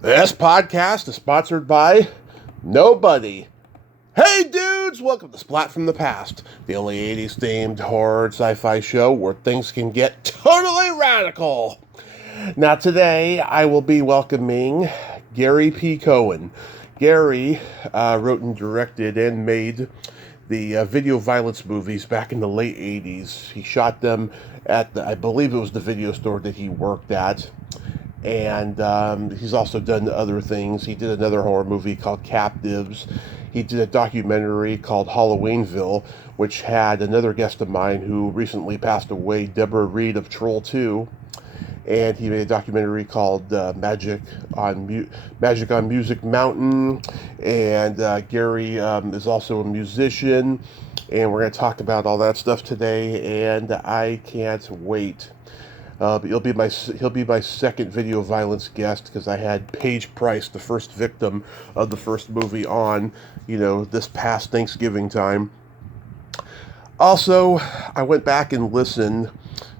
This podcast is sponsored by nobody. Hey dudes, welcome to Splat from the Past, the only 80s themed horror sci-fi show where things can get totally radical. Now today I will be welcoming Gary P. Cohen. Gary wrote and directed and made the video violence movies back in the late 80s. He shot them at, I believe it was the video store that he worked at. And he's also done other things. He did another horror movie called Captives. He did a documentary called Halloweenville, which had another guest of mine who recently passed away, Deborah Reed of Troll 2. And he made a documentary called Magic on Music Mountain. And Gary is also a musician. And we're going to talk about all that stuff today. And I can't wait. He'll be my second video violence guest because I had Paige Price, the first victim of the first movie, on, this past Thanksgiving time. Also, I went back and listened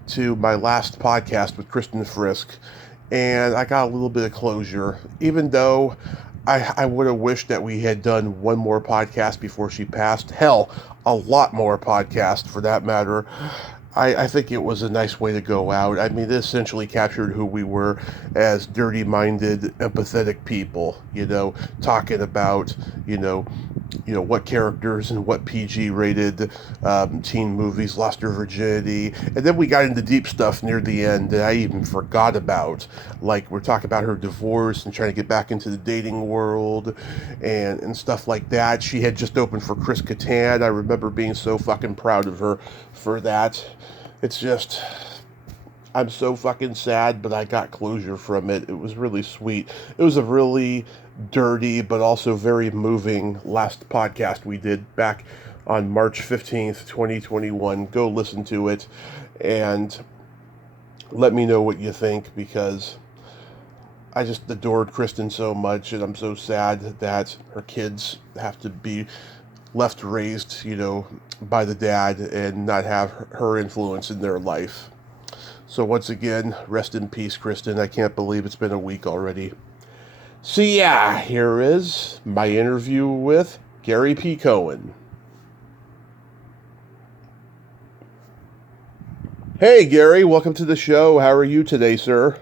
to my last podcast with Kristen Frisk, and I got a little bit of closure, even though I would have wished that we had done one more podcast before she passed. Hell, a lot more podcast for that matter. I think it was a nice way to go out. I mean, it essentially captured who we were as dirty-minded, empathetic people, talking about, what characters and what PG-rated teen movies lost their virginity. And then we got into deep stuff near the end that I even forgot about. Like, we're talking about her divorce and trying to get back into the dating world and stuff like that. She had just opened for Chris Kattan. I remember being so fucking proud of her for that. It's just, I'm so fucking sad, but I got closure from it. It was really sweet. It was a really dirty, but also very moving last podcast we did back on March 15th, 2021. Go listen to it and let me know what you think, because I just adored Kristen so much, and I'm so sad that her kids have to be left raised, by the dad and not have her influence in their life. So once again, rest in peace, Kristen. I can't believe it's been a week already. So yeah, here is my interview with Gary P. Cohen. Hey Gary, welcome to the show. How are you today, sir?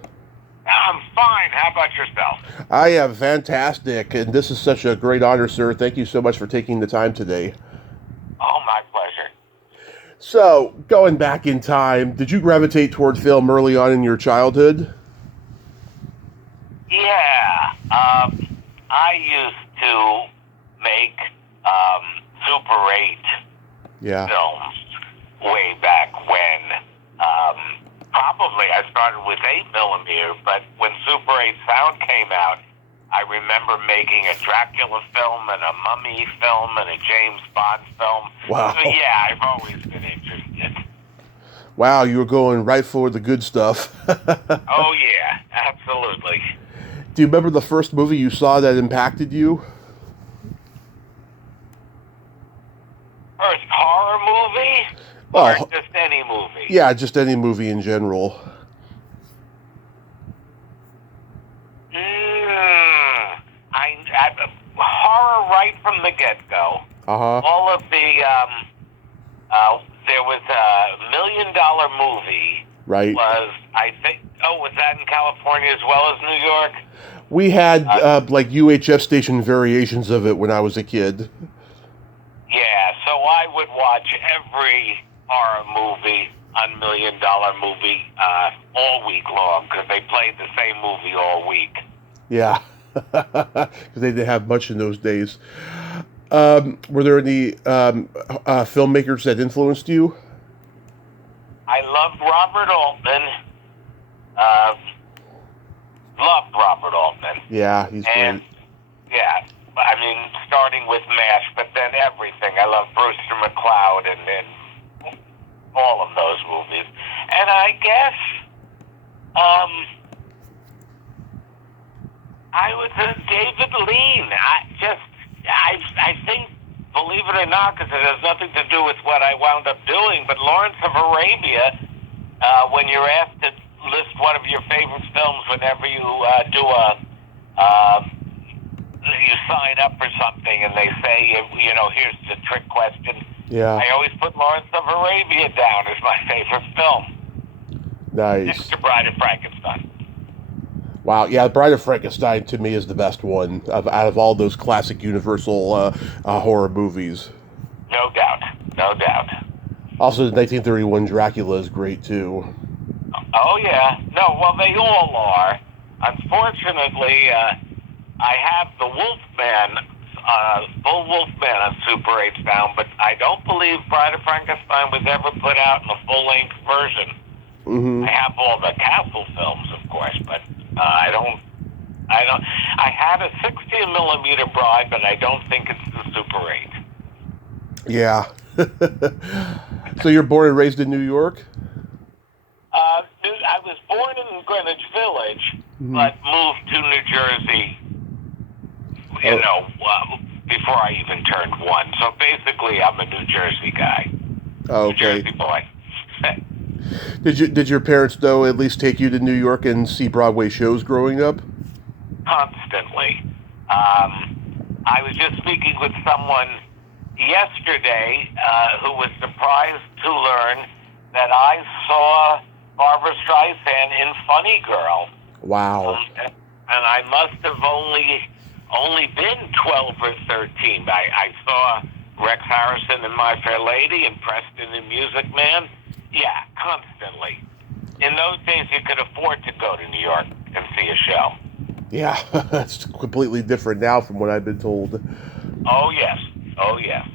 I'm fine. How about yourself? I am fantastic, and this is such a great honor, sir. Thank you so much for taking the time today. Oh, my pleasure. So, going back in time, did you gravitate toward film early on in your childhood? Yeah. I used to make Super 8 films way back when. Probably I started with 8mm, but when Super 8 sound came out, I remember making a Dracula film and a Mummy film and a James Bond film. Wow. So yeah, I've always been interested. Wow, you were going right for the good stuff. Oh yeah, absolutely. Do you remember the first movie you saw that impacted you? First horror movie? Or just any movie? Yeah, just any movie in general. Horror right from the get-go. Uh-huh. All of the, there was a $1 million movie. Right. Was that in California as well as New York? We had, like, UHF station variations of it when I was a kid. Yeah, so I would watch every horror movie on $1 Million Movie all week long, because they played the same movie all week. Yeah, because they didn't have much in those days. Were there any filmmakers that influenced you? I loved Robert Altman. Loved Robert Altman. Yeah, he's great. Yeah, I mean, starting with MASH, but then everything. I love Brewster McCloud and all of those movies. And I guess I would say David Lean. I think, believe it or not, because it has nothing to do with what I wound up doing, but Lawrence of Arabia, when you're asked to list one of your favorite films whenever you do a you sign up for something and they say, here's the trick question. Yeah. I always put Lawrence of Arabia down as my favorite film. Nice. Next to Bride of Frankenstein. Wow, yeah, Bride of Frankenstein to me is the best one out of all those classic Universal horror movies. No doubt, no doubt. Also, the 1931 Dracula is great too. Oh yeah, no, well they all are. Unfortunately, I have the Wolfman, full Wolfman on Super 8 down, but I don't believe Bride of Frankenstein was ever put out in a full-length version. Mm-hmm. I have all the Castle films, of course, but I had a 16 millimeter Bride, but I don't think it's the Super 8. Yeah. So you're born and raised in New York? I was born in Greenwich Village, but moved to New Jersey, before I even turned 1. So basically, I'm a New Jersey guy. Oh, okay. New Jersey boy. Did your parents, though, at least take you to New York and see Broadway shows growing up? Constantly. I was just speaking with someone yesterday who was surprised to learn that I saw Barbara Streisand in Funny Girl. Wow. And I must have only been 12 or 13. I saw Rex Harrison in My Fair Lady and Preston in Music Man. Yeah, constantly. In those days, you could afford to go to New York and see a show. Yeah, that's completely different now from what I've been told. Oh, yes. Oh, yes.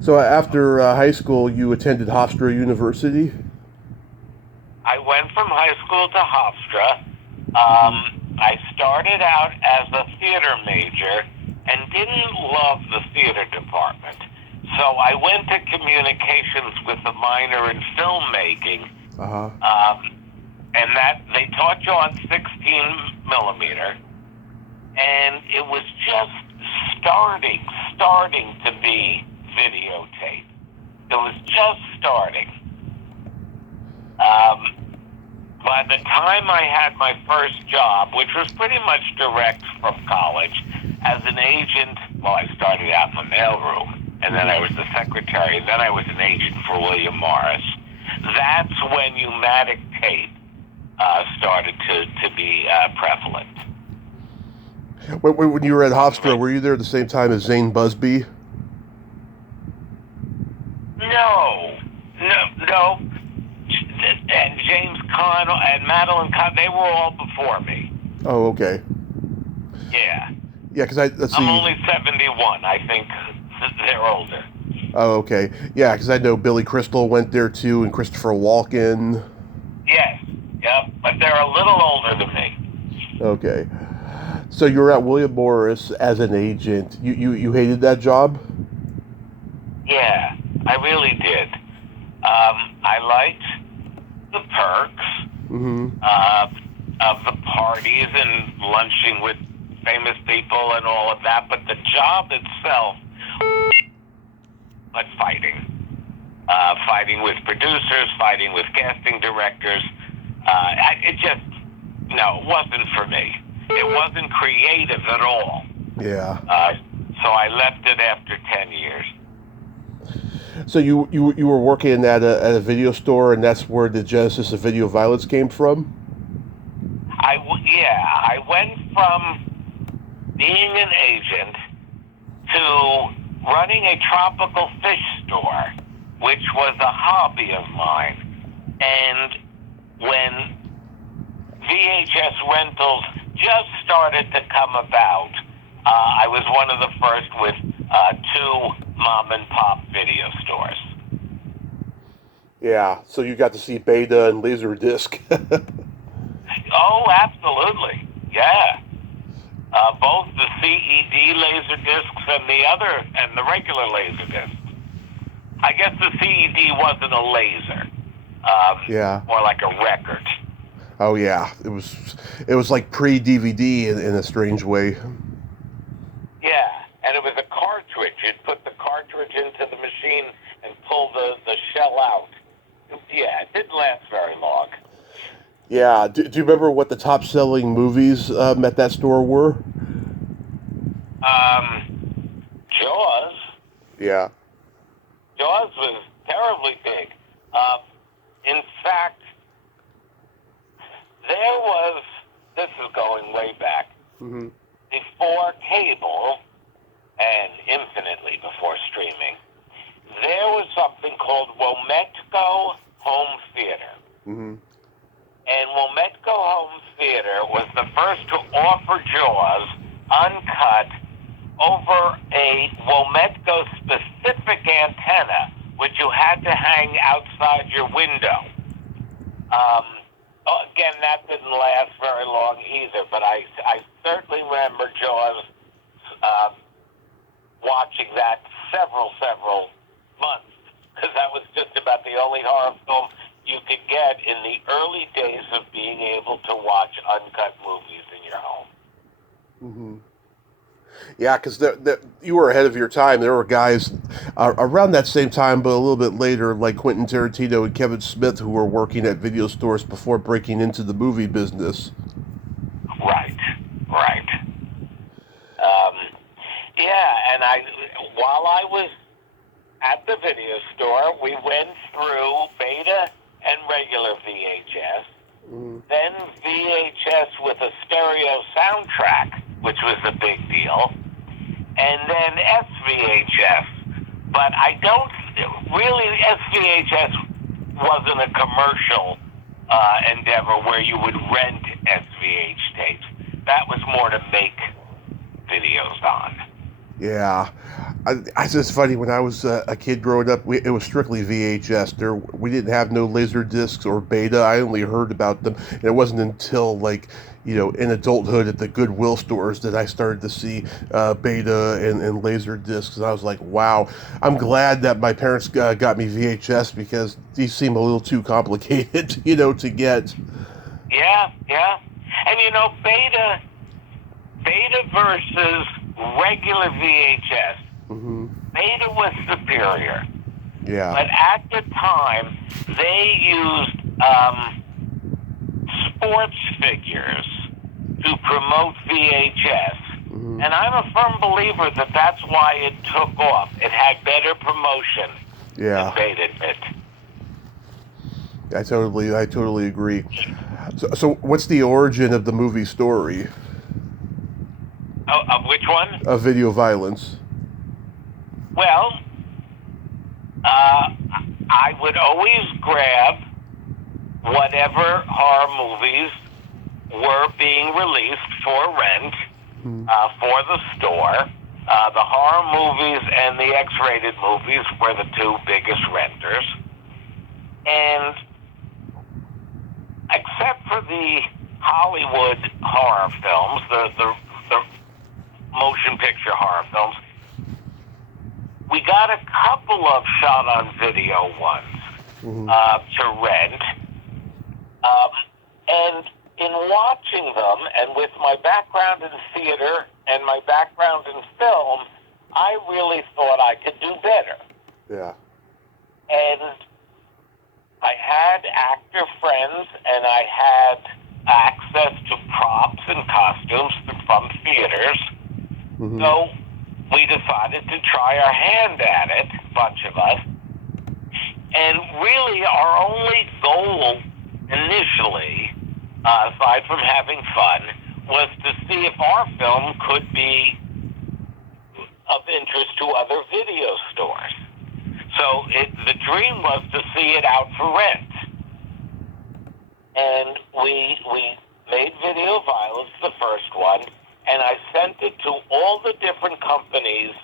So after high school, you attended Hofstra University? I went from high school to Hofstra. I started out as a theater major and didn't love the theater department. So I went to communications with a minor in filmmaking. And that they taught you on 16 millimeter. And it was just starting to be videotape. It was just starting. By the time I had my first job, which was pretty much direct from college, as an agent, well, I started out in the mailroom, and then I was the secretary, and then I was an agent for William Morris. That's when pneumatic tape started to be prevalent. When you were at Hofstra, were you there at the same time as Zane Busby? No. And James Caan and Madeline Kahn, they were all before me. Oh, okay. Yeah. Yeah, because I'm only 71. I think they're older. Oh, okay. Yeah, because I know Billy Crystal went there too, and Christopher Walken. Yes. Yep. But they're a little older than me. Okay. So you were at William Morris as an agent. You hated that job? Yeah, I really did. I liked the perks of the parties and lunching with famous people and all of that, but the job itself, but fighting with producers, fighting with casting directors, it wasn't for me. It wasn't creative at all. Yeah. So I left it after 10 years. So you were working at a video store, and that's where the genesis of Video Violence came from? I went from being an agent to running a tropical fish store, which was a hobby of mine. And when VHS rentals just started to come about, I was one of the first with 2 mom-and-pop video stores. Yeah, so you got to see Beta and Laserdisc. Oh, absolutely. Yeah. Both the CED Laserdiscs and the regular Laserdisc. I guess the CED wasn't a laser. Yeah. More like a record. Oh yeah, it was like pre-DVD in a strange way. Yeah, and it was a cartridge. You'd put the cartridge into the machine and pull the shell out. Yeah, it didn't last very long. Yeah. Do you remember what the top-selling movies at that store were? Jaws. Yeah. Jaws was terribly big. In fact, this is going way back, Mm-hmm. before cable and infinitely before streaming, there was something called Wometco Home Theater. Mm-hmm. And Wometco Home Theater was the first to offer Jaws uncut over a Wometco specific antenna, which you had to hang outside your window. Again, that didn't last very long either, but I certainly remember Jaws watching that several months, because that was just about the only horror film you could get in the early days of being able to watch uncut movies in your home. Mm-hmm. Yeah, because you were ahead of your time. There were guys around that same time, but a little bit later, like Quentin Tarantino and Kevin Smith, who were working at video stores before breaking into the movie business. Right. Yeah, and while I was at the video store, we went through beta and regular VHS, then VHS with a stereo soundtrack, which was a big deal, and then SVHS. But SVHS wasn't a commercial endeavor where you would rent SVH tapes. That was more to make videos on. Yeah, it's just funny. When I was a kid growing up, it was strictly VHS. We didn't have no laser discs or beta. I only heard about them, and it wasn't until in adulthood at the Goodwill stores that I started to see beta and laser discs. And I was like, wow, I'm glad that my parents got me VHS, because these seem a little too complicated, to get. Yeah, and beta versus regular VHS. Mm-hmm. Beta was superior. Yeah. But at the time, they used sports figures to promote VHS. Mm-hmm. And I'm a firm believer that that's why it took off. It had better promotion than Beta did. I totally agree. So what's the origin of the movie story? Of which one? Of video violence. Well, I would always grab whatever horror movies were being released for rent for the store. The horror movies and the X-rated movies were the two biggest renters. And except for the Hollywood horror films, the motion picture horror films, we got a couple of shot-on-video ones to rent. And in watching them, and with my background in theater and my background in film, I really thought I could do better. Yeah. And I had actor friends, and I had access to props and costumes from theaters. Mm-hmm. So we decided to try our hand at it, a bunch of us. And really our only goal initially, aside from having fun, was to see if our film could be of interest to other video stores. So the dream was to see it out for rent. And we made Video Violence, the first one, and I sent it to all the different companies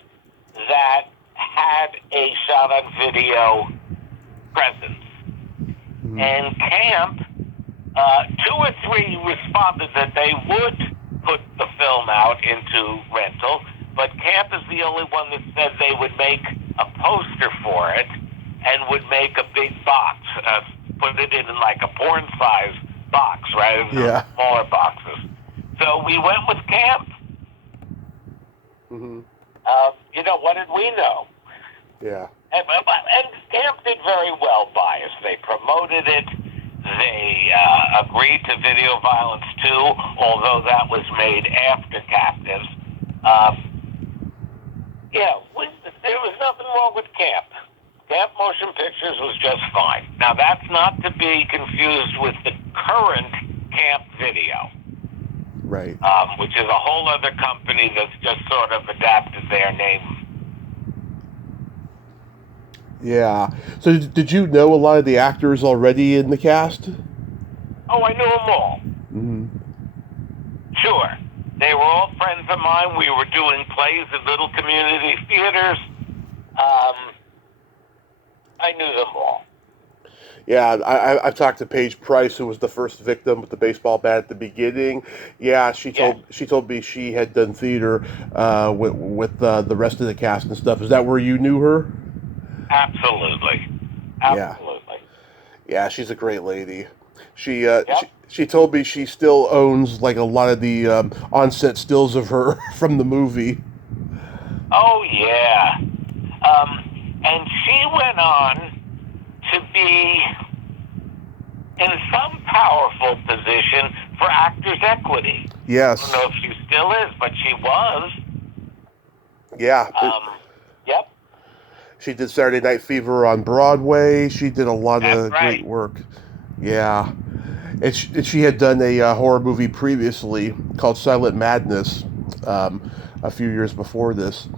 that had a shot-on-video presence. Mm-hmm. And Camp, 2 or 3 responded that they would put the film out into rental, but Camp is the only one that said they would make a poster for it and would make a big box, put it in like a porn-sized box rather than smaller boxes. So we went with Camp. Mm-hmm. What did we know? Yeah. And Camp did very well by us. They promoted it. they agreed to Video Violence 2, although that was made after Captives. There was nothing wrong with Camp. Camp Motion Pictures was just fine. Now, that's not to be confused with the current Camp Video. Right. Which is a whole other company that's just sort of adapted their name. Yeah. So did you know a lot of the actors already in the cast? Oh, I knew them all. Mm-hmm. Sure. They were all friends of mine. We were doing plays at little community theaters. I knew them all. Yeah, I've talked to Paige Price, who was the first victim with the baseball bat at the beginning. Yeah, she told me she had done theater with the rest of the cast and stuff. Is that where you knew her? Absolutely. Yeah, she's a great lady. She told me she still owns like a lot of the on-set stills of her from the movie. Oh yeah, and she went on to be in some powerful position for Actors Equity. Yes. I don't know if she still is, but she was. Yeah. Yep. She did Saturday Night Fever on Broadway. She did a lot of right. great work. Yeah. And she had done a horror movie previously called Silent Madness a few years before this.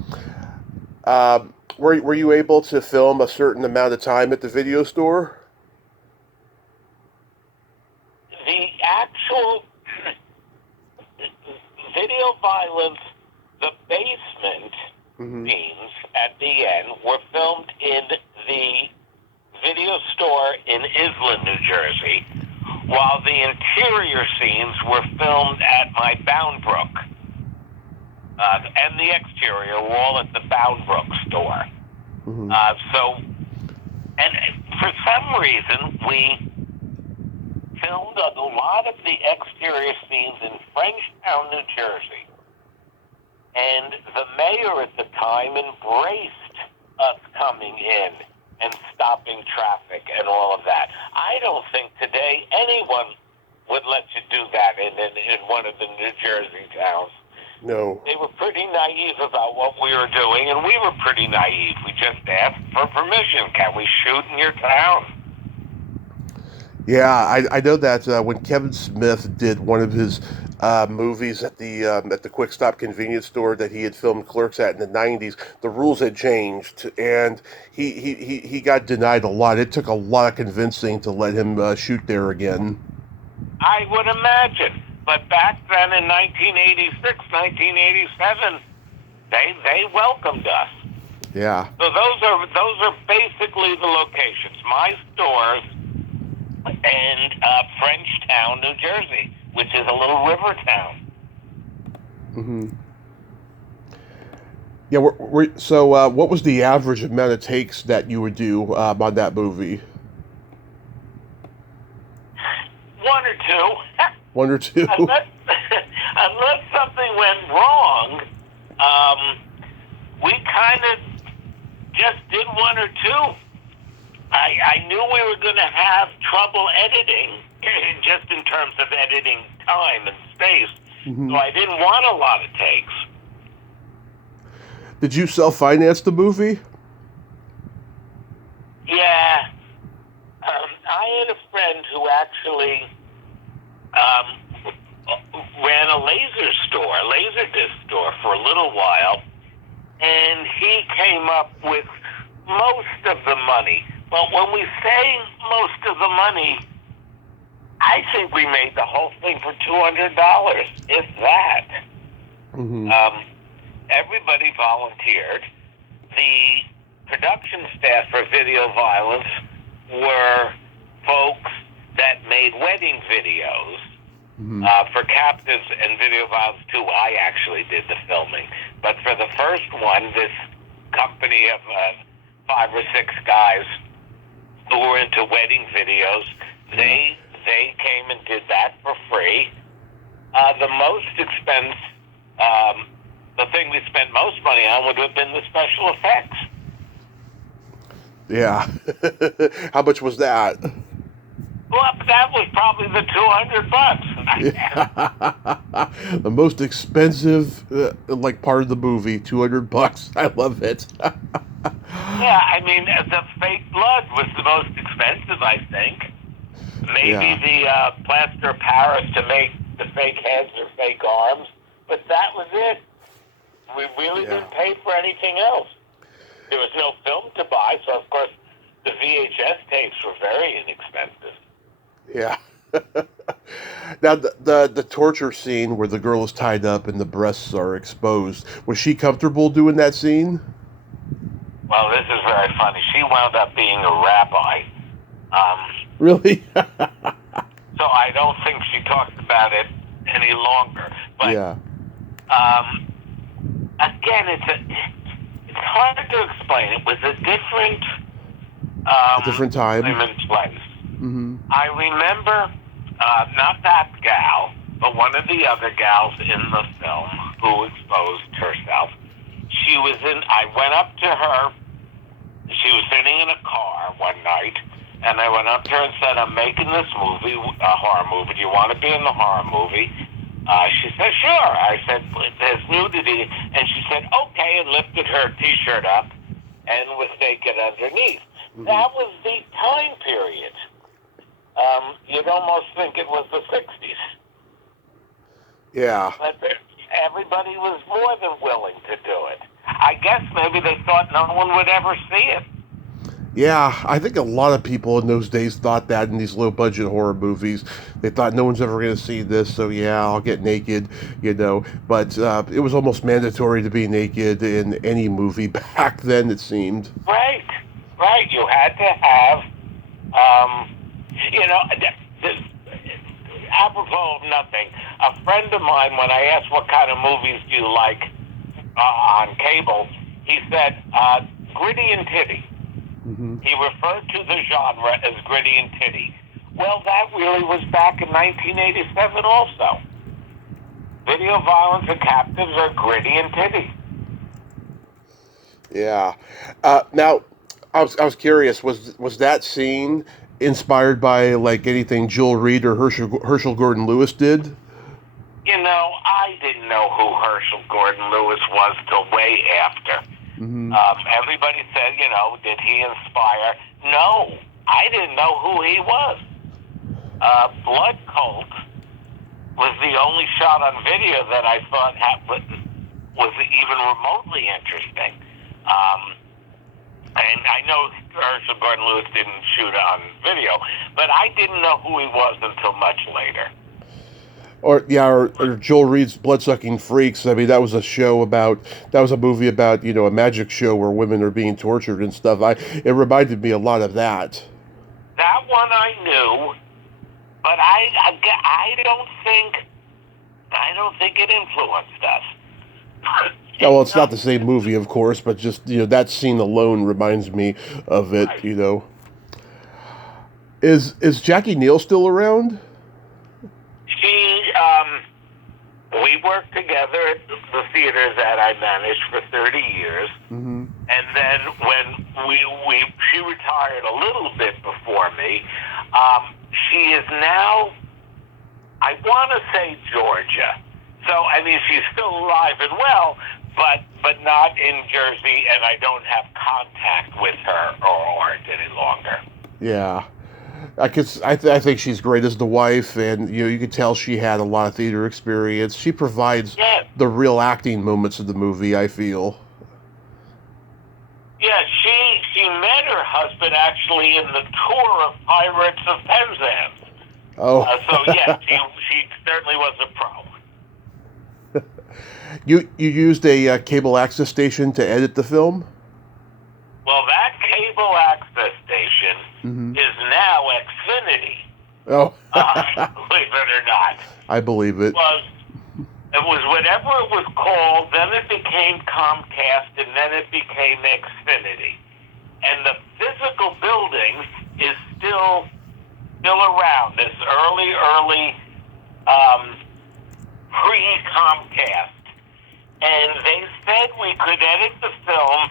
Were you able to film a certain amount of time at the video store? The actual Video Violence, the basement scenes at the end were filmed in the video store in Island, New Jersey, while the interior scenes were filmed at my Bound Brook. And the exterior were all at the Bound Brook store. Mm-hmm. And for some reason, we filmed a lot of the exterior scenes in Frenchtown, New Jersey. And the mayor at the time embraced us coming in and stopping traffic and all of that. I don't think today anyone would let you do that in one of the New Jersey towns. No. They were pretty naive about what we were doing, and we were pretty naive. We just asked for permission. Can we shoot in your town? Yeah, I know that when Kevin Smith did one of his movies at the Quick Stop convenience store that he had filmed Clerks at in the 90s, the rules had changed, and he got denied a lot. It took a lot of convincing to let him shoot there again. I would imagine. But back then in 1986, 1987, they welcomed us. Yeah. So those are basically the locations. My stores and Frenchtown, New Jersey, which is a little river town. Mm-hmm. Yeah. So what was the average amount of takes that you would do on that movie? One or two. One or two. Unless something went wrong, we kind of just did one or two. I knew we were going to have trouble editing, just in terms of editing time and space, so I didn't want a lot of takes. Did you self-finance the movie? Yeah. I had a friend who actually ran a laserdisc store for a little while, and he came up with most of the money. But when we say most of the money, I think we made the whole thing for $200, if that. Mm-hmm. Everybody volunteered. The production staff for Video Violence were folks that made wedding videos. Mm-hmm. For Captives and Video Violence 2, I actually did the filming. But for the first one, this company of 5 or 6 guys who were into wedding videos, they came and did that for free. The most expense, the thing we spent most money on would have been the special effects. Yeah. How much was that? Well, that was probably the $200. The most expensive, part of the movie, $200. I love it. Yeah, I mean, the fake blood was the most expensive, I think. Maybe the plaster of Paris to make the fake heads or fake arms, but that was it. We really didn't pay for anything else. There was no film to buy, so of course the VHS tapes were very inexpensive. Yeah. Now, the torture scene where the girl is tied up and the breasts are exposed, was she comfortable doing that scene? Well, this is very funny. She wound up being a rabbi. Really? So I don't think she talks about it any longer. But again, it's hard to explain. It was a different time and place. Mm-hmm. I remember not that gal, but one of the other gals in the film who exposed herself. I went up to her. She was sitting in a car one night, and I went up to her and said, I'm making this movie, a horror movie. Do you want to be in the horror movie? She said, sure. I said, there's nudity. And she said, okay, and lifted her T-shirt up and was naked underneath. Mm-hmm. That was the time period. You'd almost think it was the 60s. Yeah. But everybody was more than willing to do it. I guess maybe they thought no one would ever see it. Yeah, I think a lot of people in those days thought that in these low-budget horror movies. They thought no one's ever going to see this, so yeah, I'll get naked, But it was almost mandatory to be naked in any movie back then, it seemed. Right. You had to have, apropos of nothing, a friend of mine, when I asked what kind of movies do you like on cable, he said, gritty and titty. Mm-hmm. He referred to the genre as gritty and titty. Well, that really was back in 1987 also. Video violence and captives are gritty and titty. Yeah. Now, I was curious, was that scene inspired by anything Joel Reed or Herschel Gordon Lewis did? I didn't know who Herschel Gordon Lewis was till way after. Mm-hmm. Everybody said, did he inspire? No, I didn't know who he was. Blood Cult was the only shot on video that I thought was even remotely interesting. And I know Herschel Gordon Lewis didn't shoot on video, but I didn't know who he was until much later. Or Joel Reed's Bloodsucking Freaks. I mean, that was a movie about, a magic show where women are being tortured and stuff. It reminded me a lot of that. That one I knew, but I don't think it influenced us. Oh, well, it's not the same movie, of course, but just, that scene alone reminds me of it, Right. Is Jackie Neal still around? We worked together at the theater that I managed for 30 years. Mm-hmm. And then when she retired a little bit before me, she is now, I want to say Georgia. So, I mean, she's still alive and well, but not in Jersey, and I don't have contact with her or it any longer. Yeah. I think she's great as the wife, and you could tell she had a lot of theater experience. She provides the real acting moments of the movie, I feel. Yeah, she met her husband actually in the tour of Pirates of Penzance. Oh. So yeah, she certainly was a pro. You used a cable access station to edit the film? Well, that cable access station is now Xfinity. Oh. Believe it or not. I believe it. It was whatever it was called, then it became Comcast, and then it became Xfinity. And the physical building is still around, this early pre-Comcast. And they said we could edit the film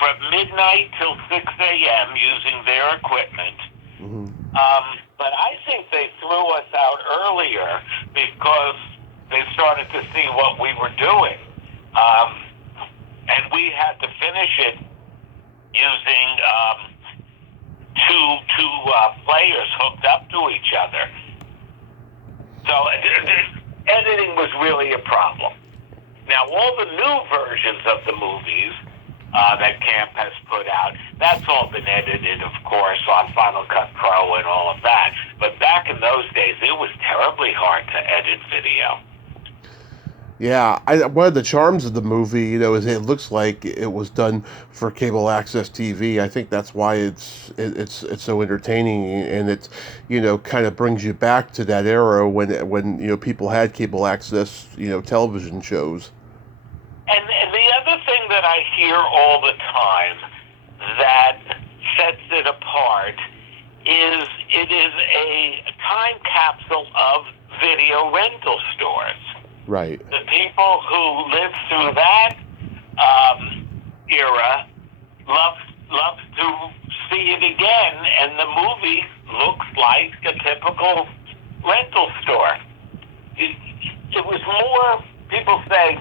from midnight till 6 a.m. using their equipment. Mm-hmm. But I think they threw us out earlier because they started to see what we were doing. And we had to finish it using two players hooked up to each other. So editing was really a problem. Now, all the new versions of the movies that Camp has put out, that's all been edited, of course, on Final Cut Pro and all of that. But back in those days, it was terribly hard to edit video. Yeah, one of the charms of the movie, is it looks like it was done for cable access TV. I think that's why it's so entertaining, and it's kind of brings you back to that era when people had cable access television shows. And the other thing that I hear all the time that sets it apart is it is a time capsule of video rental stores. Right. The people who lived through that era love to see it again, and the movie looks like a typical rental store. It was more, people say,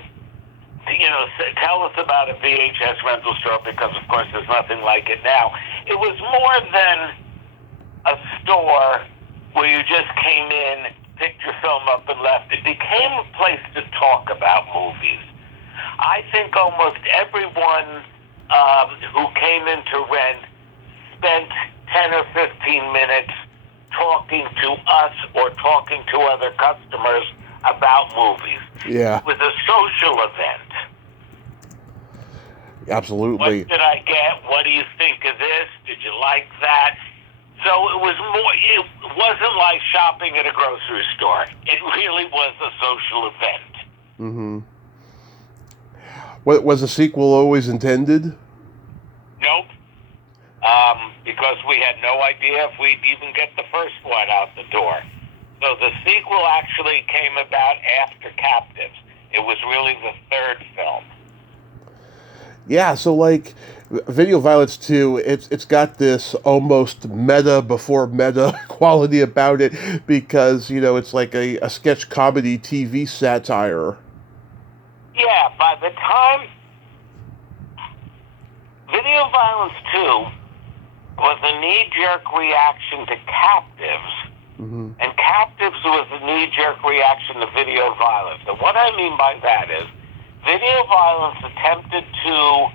tell us about a VHS rental store, because of course there's nothing like it now. It was more than a store where you just came in, picked your film up and left. It became a place to talk about movies. I think almost everyone who came in to rent spent 10 or 15 minutes talking to us or talking to other customers about movies. Yeah. It was a social event. Absolutely. What did I get? What do you think of this? Did you like that? So it wasn't like shopping at a grocery store. It really was a social event. Mm-hmm. Was the sequel always intended? Nope. Because we had no idea if we'd even get the first one out the door. So the sequel actually came about after Captives. It was really the third film. Yeah, so like Video Violence 2, it's got this almost meta before meta quality about it, because it's like a sketch comedy TV satire. Yeah, by the time Video Violence 2 was a knee-jerk reaction to Captives, mm-hmm. and Captives was a knee-jerk reaction to Video Violence. And what I mean by that is Video Violence attempted to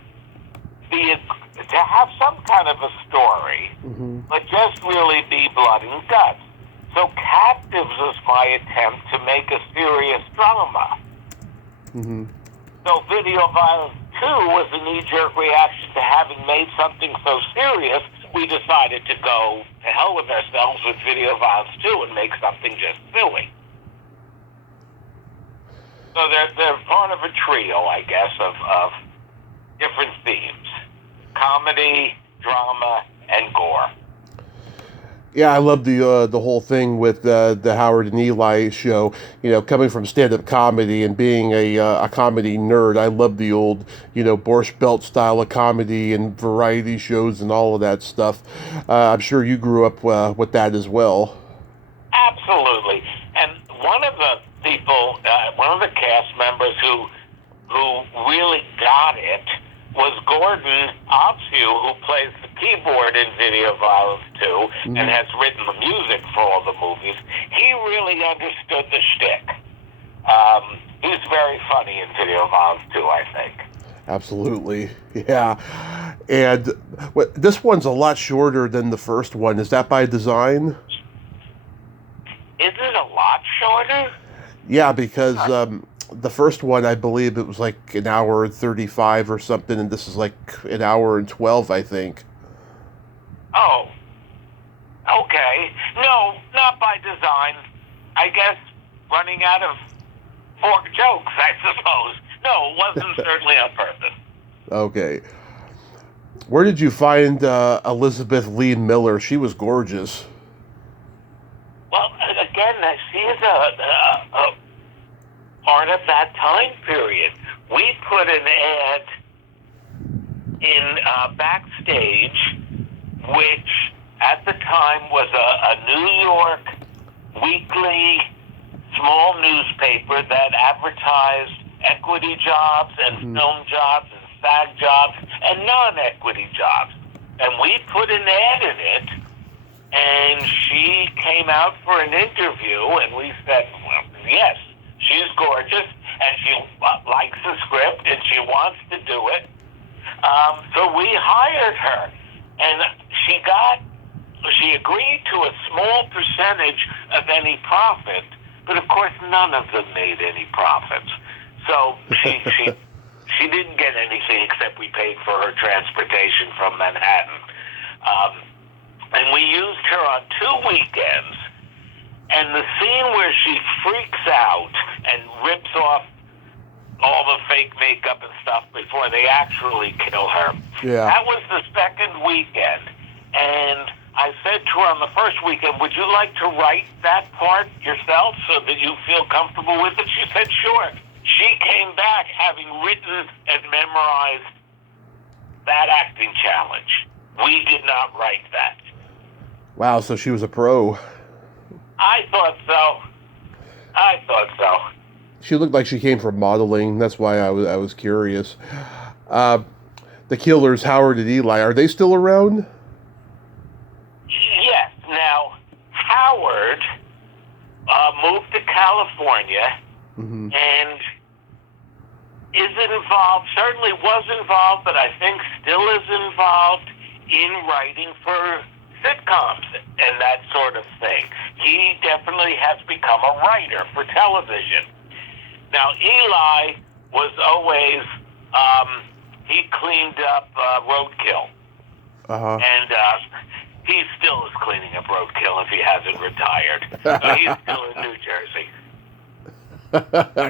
have some kind of a story, mm-hmm. but just really be blood and guts. So Captives was my attempt to make a serious drama. Mm-hmm. So Video Violence 2 was a knee-jerk reaction to having made something so serious, we decided to go to hell with ourselves with Video Violence 2 and make something just silly. So they're part of a trio, I guess, of different themes: comedy, drama, and gore. Yeah, I love the whole thing with the Howard and Eli show. Coming from stand-up comedy and being a comedy nerd, I love the old Borscht Belt style of comedy and variety shows and all of that stuff. I'm sure you grew up with that as well. Absolutely, and one of the people, one of the cast members who really got it was Gordon Opsue, who plays the keyboard in Video Violence 2 mm-hmm. and has written the music for all the movies. He really understood the shtick. He's very funny in Video Violence 2, I think. Absolutely, yeah. And this one's a lot shorter than the first one. Is that by design? Is it a lot shorter? Yeah, because the first one, I believe it was like an hour and 35 or something, and this is like an hour and 12, I think. Oh, okay. No, not by design. I guess running out of jokes, I suppose. No, it wasn't certainly on purpose. Okay. Where did you find Elizabeth Lee Miller? She was gorgeous. Well, again, she is a part of that time period. We put an ad in Backstage, which at the time was a New York weekly small newspaper that advertised equity jobs and film jobs and SAG jobs and non-equity jobs. And we put an ad in it, and she came out for an interview, and we said, well, yes, she's gorgeous, and she likes the script, and she wants to do it. So we hired her, and she agreed to a small percentage of any profit, but of course none of them made any profits. So she didn't get anything except we paid for her transportation from Manhattan. And we used her on 2 weekends, and the scene where she freaks out and rips off all the fake makeup and stuff before they actually kill her. Yeah. That was the second weekend. And I said to her on the first weekend, would you like to write that part yourself so that you feel comfortable with it? She said, sure. She came back having written and memorized that acting challenge. We did not write that. Wow, so she was a pro. I thought so. She looked like she came from modeling. That's why I was curious. The killers, Howard and Eli, are they still around? Yes. Now, Howard moved to California and is involved, certainly was involved, but I think still is involved in writing for sitcoms and that sort of thing. He definitely has become a writer for television. Now, Eli was always, he cleaned up roadkill. And he still is cleaning up roadkill if he hasn't retired. So he's still in New Jersey.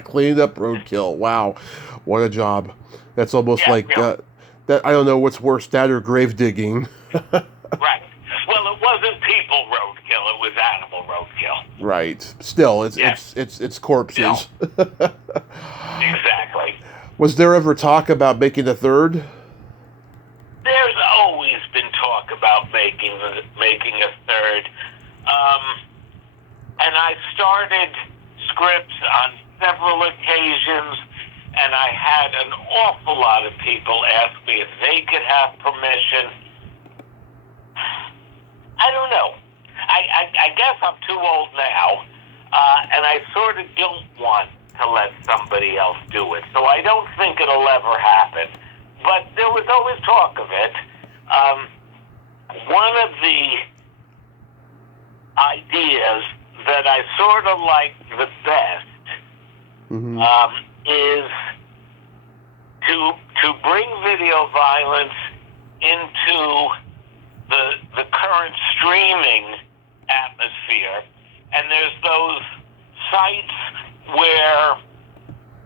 Cleaned up roadkill. Wow. What a job. That's almost like, that. I don't know what's worse, that or grave digging. Right. Well, it wasn't people roadkill, it was animal roadkill. Right. Still, it's corpses. Exactly. Was there ever talk about making a third? There's always been talk about making a third. And I started scripts on several occasions, and I had an awful lot of people ask me if they could have permission. I don't know. I guess I'm too old now, and I sort of don't want to let somebody else do it. So I don't think it'll ever happen. But there was always talk of it. One of the ideas that I sort of like the best is to bring video violence into the current streaming atmosphere. And there's those sites where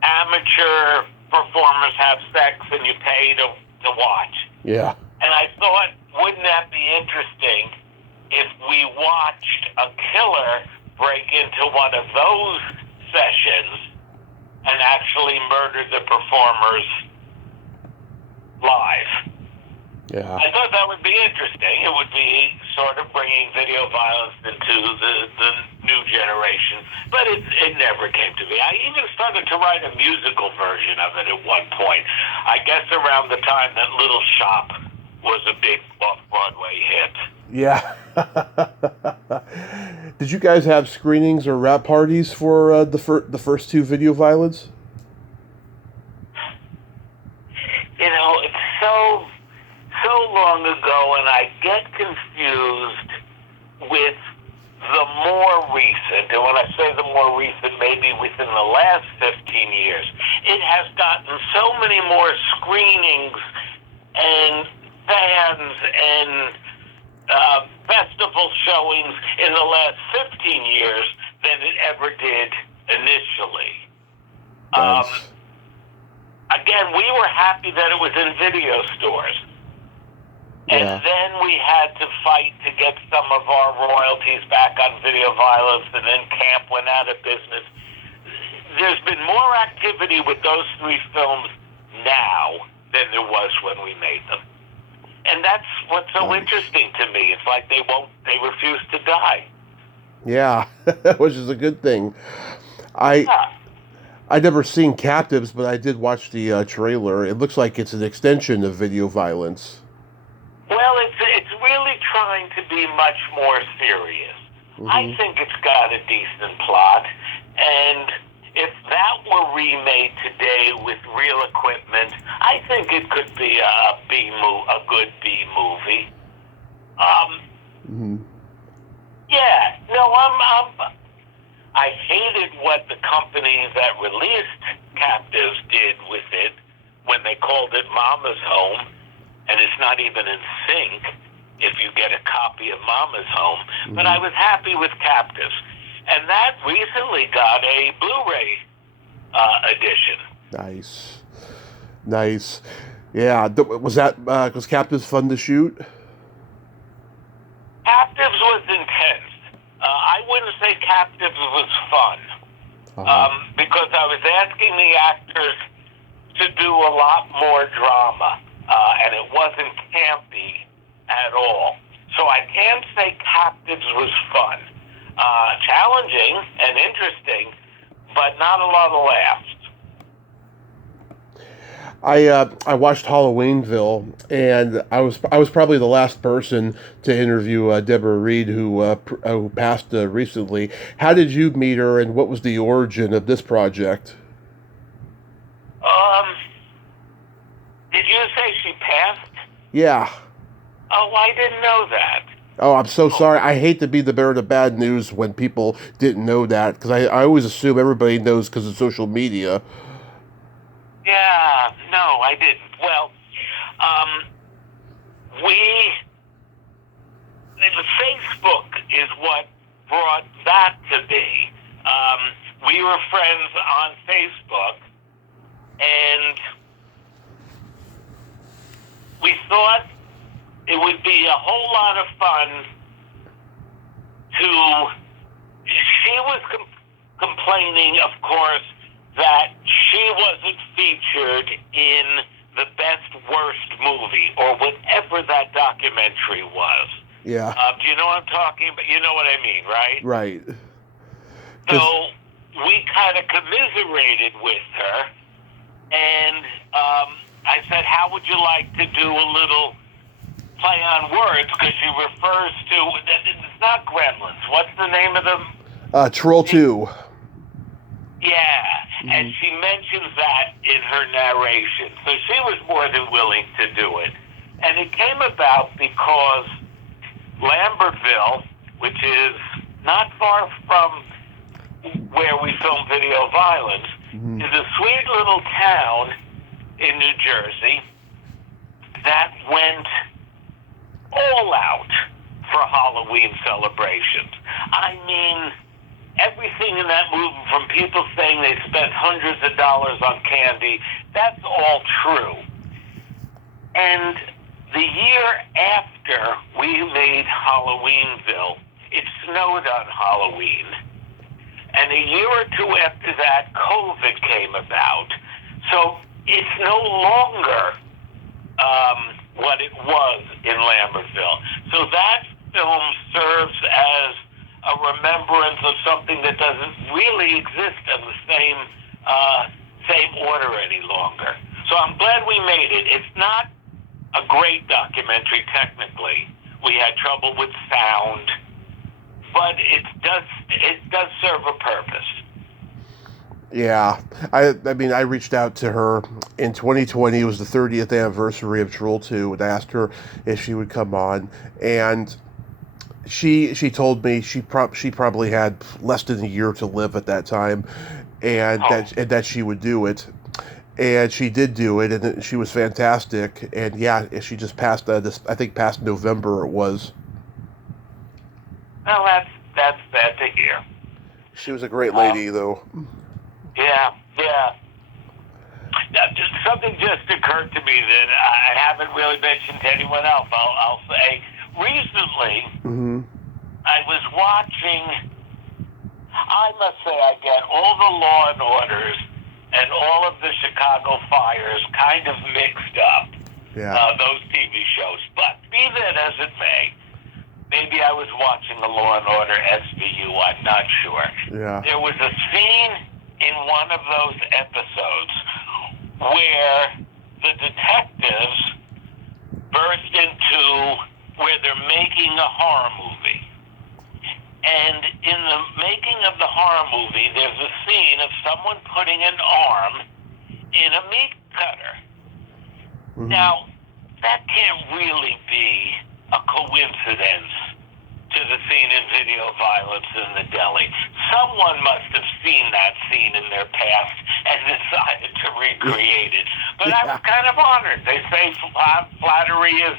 amateur performers have sex and you pay to watch. Yeah. And I thought, wouldn't that be interesting if we watched a killer break into one of those sessions and actually murder the performers live? Yeah. I thought that would be interesting. It would be sort of bringing video violence into the new generation. But it never came to be. I even started to write a musical version of it at one point. I guess around the time that Little Shop was a big off-Broadway hit. Yeah. Did you guys have screenings or rap parties for the first two video violence? You know, it's so long ago, and I get confused with the more recent, and when I say the more recent, maybe within the last 15 years, it has gotten so many more screenings and fans and festival showings in the last 15 years than it ever did initially. Again, we were happy that it was in video stores. And then we had to fight to get some of our royalties back on video violence, and then Camp went out of business. There's been more activity with those three films now than there was when we made them. And that's what's so interesting to me. It's like they refuse to die. Yeah, which is a good thing. I never seen Captives, but I did watch the trailer. It looks like it's an extension of Video Violence. Well, it's really trying to be much more serious. Mm-hmm. I think it's got a decent plot, and if that were remade today with real equipment, I think it could be a good B movie. Mm-hmm. Yeah, no, I hated what the company that released Captives did with it when they called it Mama's Home, and it's not even in sync if you get a copy of Mama's Home. Mm-hmm. But I was happy with Captives. And that recently got a Blu-ray edition. Nice. Yeah, was Captives fun to shoot? Captives was intense. I wouldn't say Captives was fun. Because I was asking the actors to do a lot more drama. And it wasn't campy at all. So I can't say Captives was fun. Challenging and interesting, but not a lot of laughs. I watched Halloweenville, and I was probably the last person to interview Deborah Reed, who passed recently. How did you meet her, and what was the origin of this project? Did you say she passed? Yeah. Oh, I didn't know that. Oh, I'm so sorry. I hate to be the bearer of bad news when people didn't know that, because I always assume everybody knows because of social media. Yeah, no, I didn't. Well, Facebook is what brought that to be. We were friends on Facebook, and we thought it would be a whole lot of fun she was complaining, of course, that she wasn't featured in the best worst movie, or whatever that documentary was. Yeah. Do you know what I'm talking about? You know what I mean, right? Right. So we kind of commiserated with her, and I said, how would you like to do a little play on words? Because she refers to, it's not Gremlins. What's the name of them? Troll 2. Yeah, and she mentions that in her narration. So she was more than willing to do it. And it came about because Lambertville, which is not far from where we film Video Violence, is a sweet little town in New Jersey that went all out for Halloween celebrations. I mean, everything in that movie, from people saying they spent hundreds of dollars on candy, that's all true. And the year after we made Halloweenville, it snowed on Halloween. And a year or two after that, COVID came about. So it's no longer what it was in Lambertville. So that film serves as a remembrance of something that doesn't really exist in the same order any longer. So I'm glad we made it. It's not a great documentary technically. We had trouble with sound, but it does serve a purpose. Yeah, I mean, I reached out to her in 2020. It was the 30th anniversary of Troll 2, and I asked her if she would come on, and she told me she probably had less than a year to live at that time, and that she would do it, and she did do it, and she was fantastic. And yeah, she just passed I think past November it was. Well, that's bad to hear. She was a great lady, though. Yeah. Something just occurred to me that I haven't really mentioned to anyone else. I'll say, recently, I was watching, I must say I get all the Law and Orders and all of the Chicago fires kind of mixed up. those TV shows. But be that as it may, maybe I was watching the Law and Order SVU, I'm not sure. Yeah. There was a scene in one of those episodes where the detectives burst into where they're making a horror movie. And in the making of the horror movie, there's a scene of someone putting an arm in a meat cutter. Mm-hmm. Now, that can't really be a coincidence to the scene in Video Violence in the Deli. Someone must have seen that scene in their past and decided to recreate it. But I was kind of honored. They say flattery is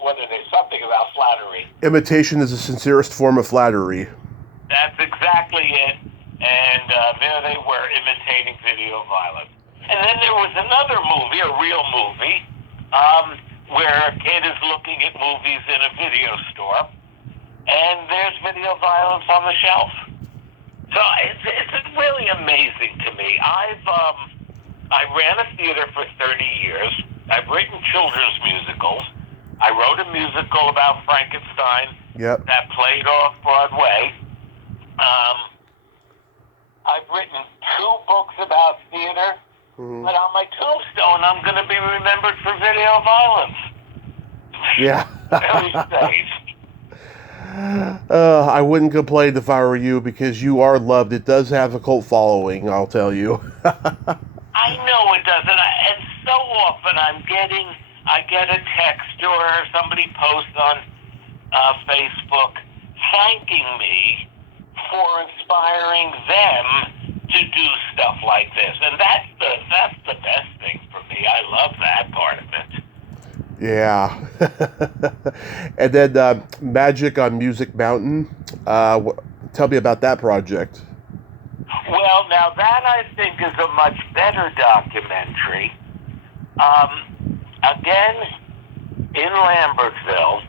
what are they? Something about flattery. Imitation is the sincerest form of flattery. That's exactly it. And there they were, imitating Video Violence. And then there was another movie, a real movie, where a kid is looking at movies in a video store, and there's Video Violence on the shelf. So it's really amazing to me. I ran a theater for 30 years. I've written children's musicals. I wrote a musical about Frankenstein that played off Broadway. I've written 2 books about theater, but on my tombstone, I'm going to be remembered for Video Violence. Yeah. Very safe. I wouldn't complain if I were you, because you are loved. It does have a cult following, I'll tell you. I know it does, and so often I get a text or somebody posts on Facebook thanking me for inspiring them to do stuff like this, and that's the best thing for me. I love that part of it. Yeah. And then Magic on Music Mountain. Tell me about that project. Well, now that I think is a much better documentary. Again, in Lambertville,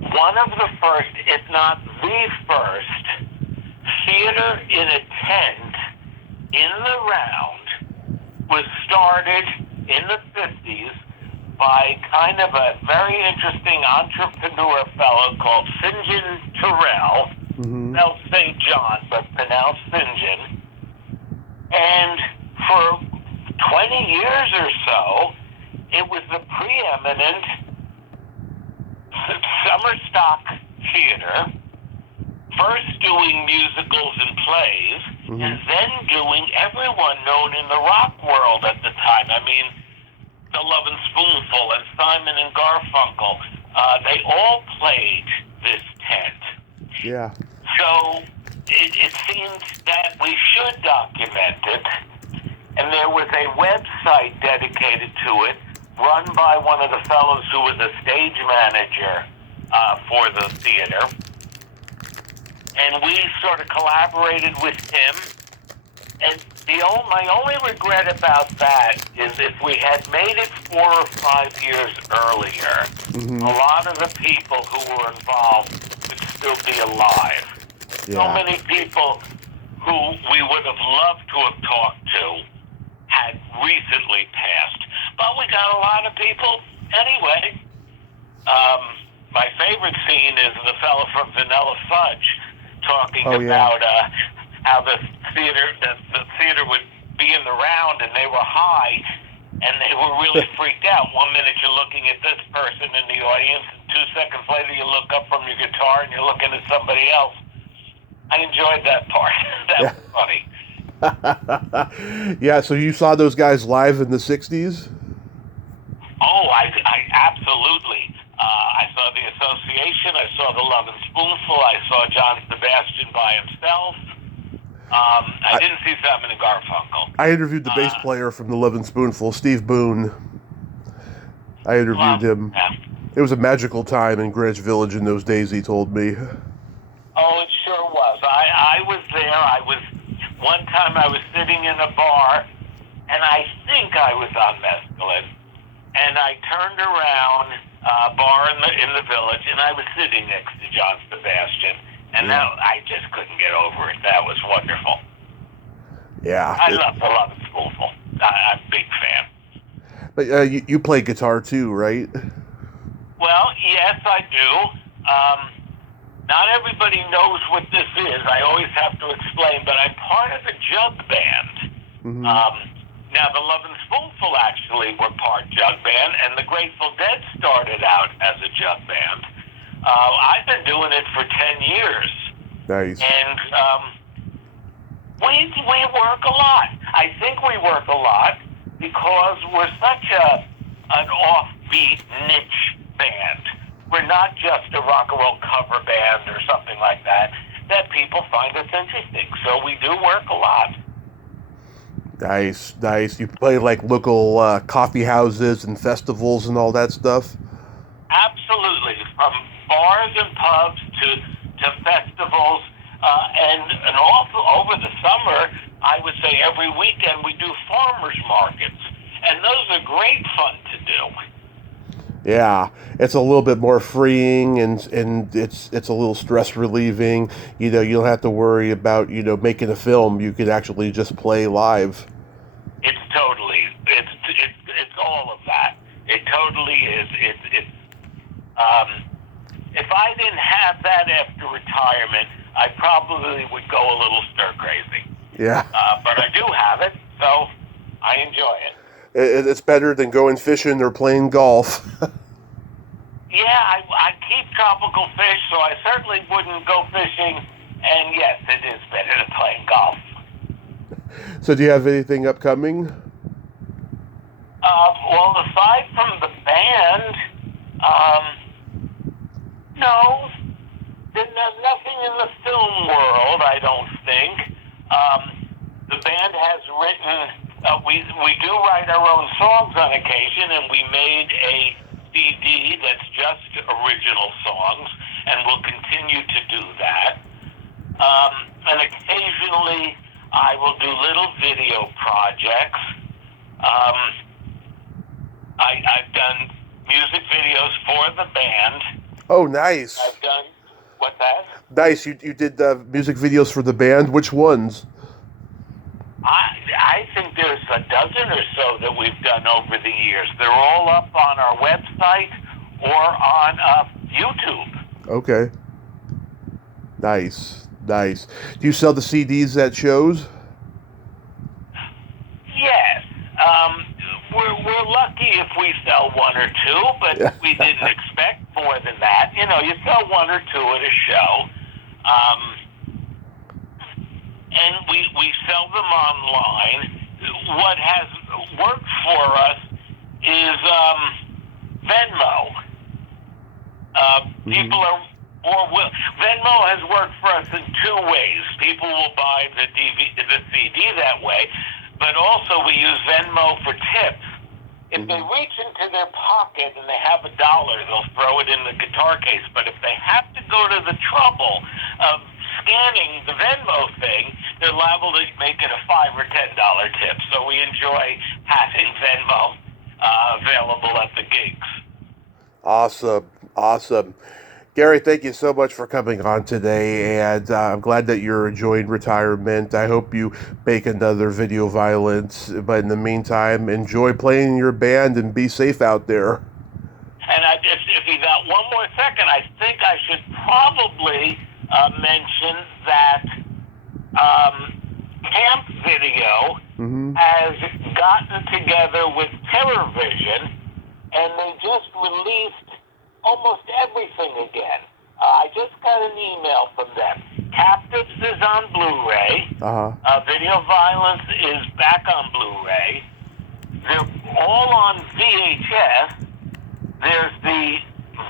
one of the first, if not the first, theater in a tent in the round was started in the 50s by kind of a very interesting entrepreneur fellow called St. John Terrell. Spelled St. John, but pronounced St. John. And for 20 years or so, it was the preeminent summer stock theater, first doing musicals and plays, and then doing everyone known in the rock world at the time. I mean, the Love and Spoonful and Simon and Garfunkel, they all played this tent. Yeah. So it seemed that we should document it, and there was a website dedicated to it, run by one of the fellows who was a stage manager for the theater, and we sort of collaborated with him. And my only regret about that is if we had made it 4 or 5 years earlier, a lot of the people who were involved would still be alive. Yeah. So many people who we would have loved to have talked to had recently passed. But we got a lot of people anyway. My favorite scene is the fellow from Vanilla Fudge talking about how the theater would be in the round and they were high and they were really freaked out. 1 minute you're looking at this person in the audience, and 2 seconds later you look up from your guitar and you're looking at somebody else. I enjoyed that part. That was funny. Yeah, so you saw those guys live in the 60s? Oh, I absolutely. I saw the Association, I saw the Love and Spoonful, I saw John Sebastian by himself. I didn't see Simon and Garfunkel. I interviewed the bass player from the Love and Spoonful, Steve Boone. I interviewed him. Yeah. It was a magical time in Greenwich Village in those days, he told me. Oh, it sure was. I was there. One time I was sitting in a bar, and I think I was on mescaline, and I turned around, bar in the village, and I was sitting next to John Sebastian, and I just couldn't get over it. That was wonderful. Yeah. I love the Love and Spoonful. I'm a big fan. But you play guitar too, right? Well, yes, I do. Not everybody knows what this is. I always have to explain, but I'm part of a jug band. Mm-hmm. Now, the Love and Spoonful actually were part jug band, and the Grateful Dead started out as a jug band. I've been doing it for 10 years. Nice. And we work a lot. I think we work a lot because we're such an offbeat niche band. We're not just a rock and roll cover band or something like that people find us interesting. So we do work a lot. Nice. You play like local coffee houses and festivals and all that stuff? Absolutely. From bars and pubs to festivals. And also over the summer, I would say every weekend we do farmers markets. And those are great fun to do. Yeah, it's a little bit more freeing and it's a little stress relieving. You know, you don't have to worry about, making a film. You can actually just play live. It's all of that. It totally is. If I didn't have that after retirement, I probably would go a little stir crazy. Yeah. But I do have it, so I enjoy it. It's better than going fishing or playing golf. Yeah, I keep tropical fish, so I certainly wouldn't go fishing. And yes, it is better than playing golf. So do you have anything upcoming? Well, aside from the band, no. There's nothing in the film world, I don't think. The band has written... we do write our own songs on occasion, and we made a CD that's just original songs, and we'll continue to do that. And occasionally, I will do little video projects. I've done music videos for the band. Oh, nice. I've done... What's that? Nice. You did music videos for the band. Which ones? I think there's a dozen or so that we've done over the years. They're all up on our website or on YouTube. Okay. Nice. Do you sell the CDs at shows? Yes. We're lucky if we sell one or two, but we didn't expect more than that. You sell one or two at a show. And we sell them online. What has worked for us is Venmo. People are more Venmo has worked for us in two ways. People will buy the CD that way, but also we use Venmo for tips. If they reach into their pocket and they have $1, they'll throw it in the guitar case. But if they have to go to the trouble of scanning the Venmo thing, they're liable to make it a $5 or $10 tip. So we enjoy having Venmo available at the gigs. Awesome. Gary, thank you so much for coming on today, and I'm glad that you're enjoying retirement. I hope you make another Video Violence, but in the meantime, enjoy playing your band and be safe out there. And if you got one more second, I think I should probably mention that Camp Video has gotten together with TerrorVision, and they just released almost everything again. I just got an email from them. Captives is on Blu-ray. Video Violence is back on Blu-ray. They're all on VHS. There's the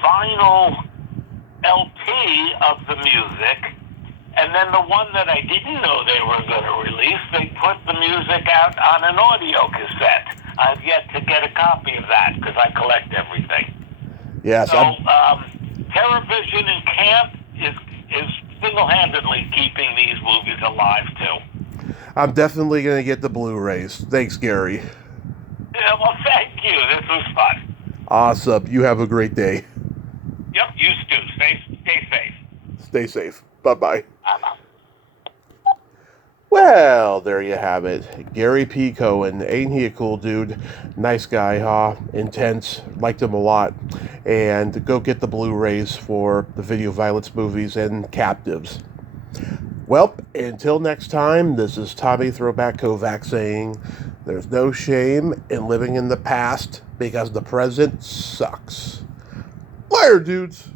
vinyl LP of the music. And then the one that I didn't know they were going to release, they put the music out on an audio cassette. I've yet to get a copy of that because I collect everything. Yes. So, TerrorVision and Camp is single-handedly keeping these movies alive, too. I'm definitely going to get the Blu-rays. Thanks, Gary. Yeah, well, thank you. This was fun. Awesome. You have a great day. Yep, you too. Stay safe. Stay safe. Bye-bye. Bye-bye. Well, there you have it. Gary P. Cohen. Ain't he a cool dude? Nice guy, huh? Intense. Liked him a lot. And go get the Blu-rays for the Video Violence movies and Captives. Well, until next time, this is Tommy Throwback Kovac saying, there's no shame in living in the past because the present sucks. Later, dudes.